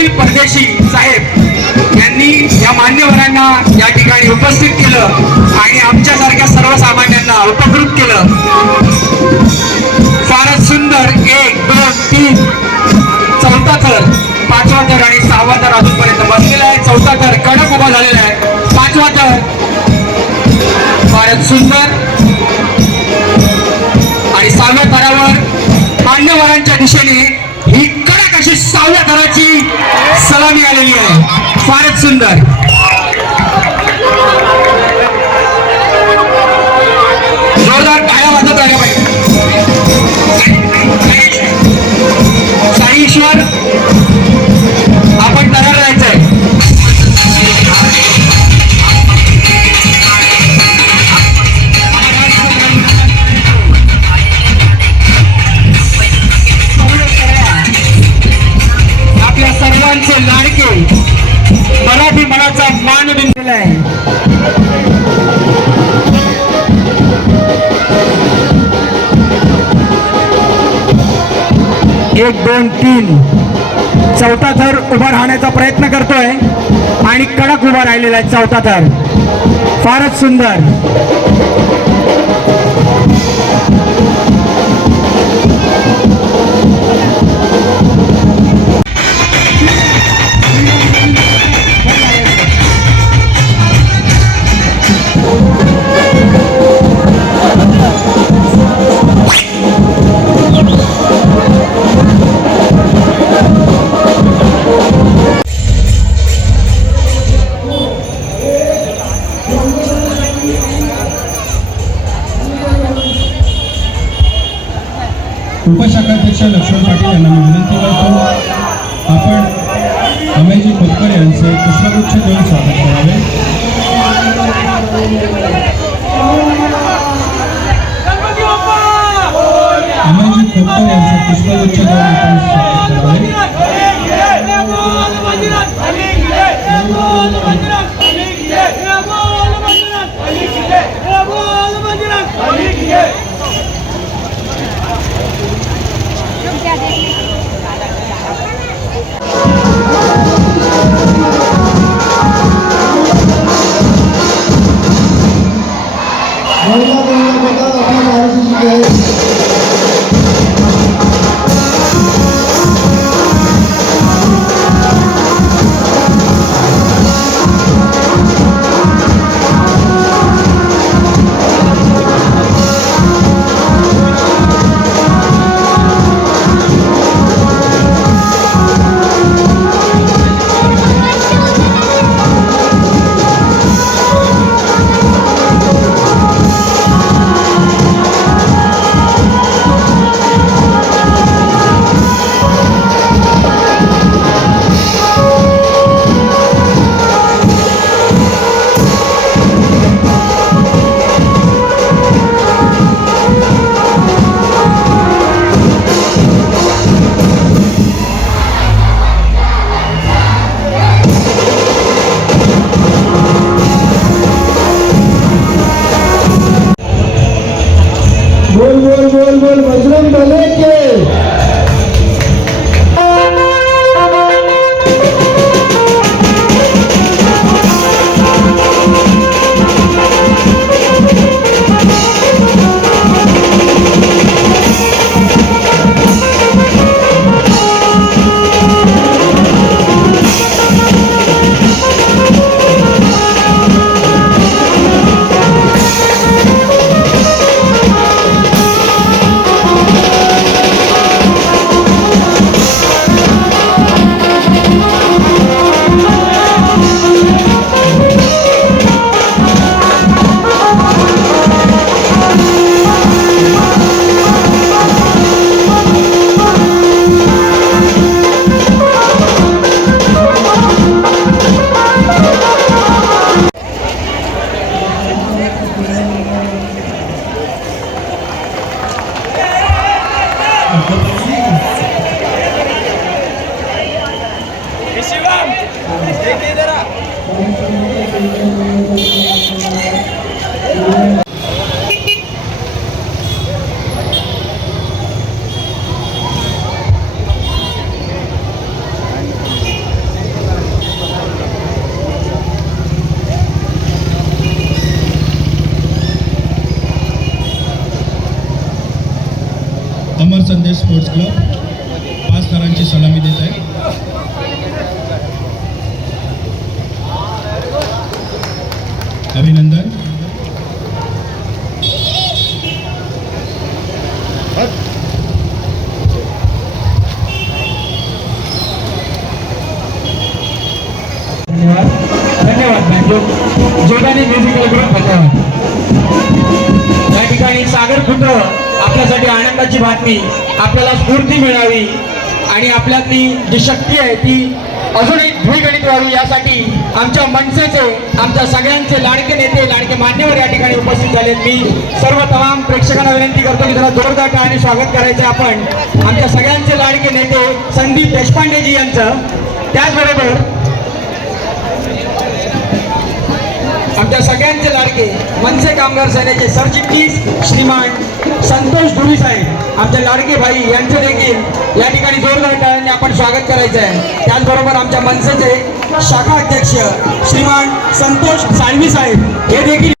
सुनील परदेशी साहेब यांनी या मान्यवरांना या ठिकाणी उपस्थित केलं आणि आमच्यासारख्या सर्वसामान्यांना उपकृत केलं. फारच सुंदर एक दोन तीन चौथा थर पाचवा थर आणि सहावा थर अजूनपर्यंत बसलेला आहे. चौथा थर कडक उभा झालेला आहे. पाचवा थर फारच सुंदर आणि सहाव्या थरावर मान्यवरांच्या दिशेने भव्य घराची सलामी आलेली आहे. फारच सुंदर. एक दोन तीन. चौथा थर उभा राहण्याचा प्रयत्न करतोय आणि कडक उभा राहिलेला आहे चौथा थर. फारच सुंदर. उपशाखाध्यक्ष लक्ष्मण पाटील यांना मी विनंती करतो आपण अमेजी खोतकर यांचे पुष्पगुच्छ देऊन स्वागत करावे अमेजी खोतकर यांचे पुष्पगुच्छ देऊन आपण स्वागत करावे Вишивам! Дикий дара! संदेश स्पोर्ट्स क्लब. पाच तारांची सलामी देत आहे अभिनंदन. धन्यवाद. धन्यवाद जोडाने म्युझिकल ग्रुप धन्यवाद ठिकाणी सागर फुटणं आपल्यासाठी आनंदाची बातमी आपल्याला स्फूर्ती मिळावी आणि आपल्यातली जी शक्ती आहे ती अजूनही द्विगणित व्हावी यासाठी आमच्या मनसेचे आमच्या सगळ्यांचे लाडके नेते लाडके मान्यवर या ठिकाणी उपस्थित झालेत. मी सर्व तमाम प्रेक्षकांना विनंती करतो की त्याला जोरदार आणि स्वागत करायचं आपण. आमच्या सगळ्यांचे लाडके नेते संदीप देशपांडेजी यांचं. त्याचबरोबर आमच्या सगळ्यांचे लाडके मनसे कामगार सेनेचे सरचिटणीस श्रीमान संतोष धुरी साहेब आमचे लाडके भाई यांचे देखील या ठिकाणी जोरदार टाळ्यांनी आपण स्वागत करायचं आहे त्याचबरोबर आमच्या मनसेचे शाखा अध्यक्ष श्रीमान संतोष साळवी साहेब हे देखील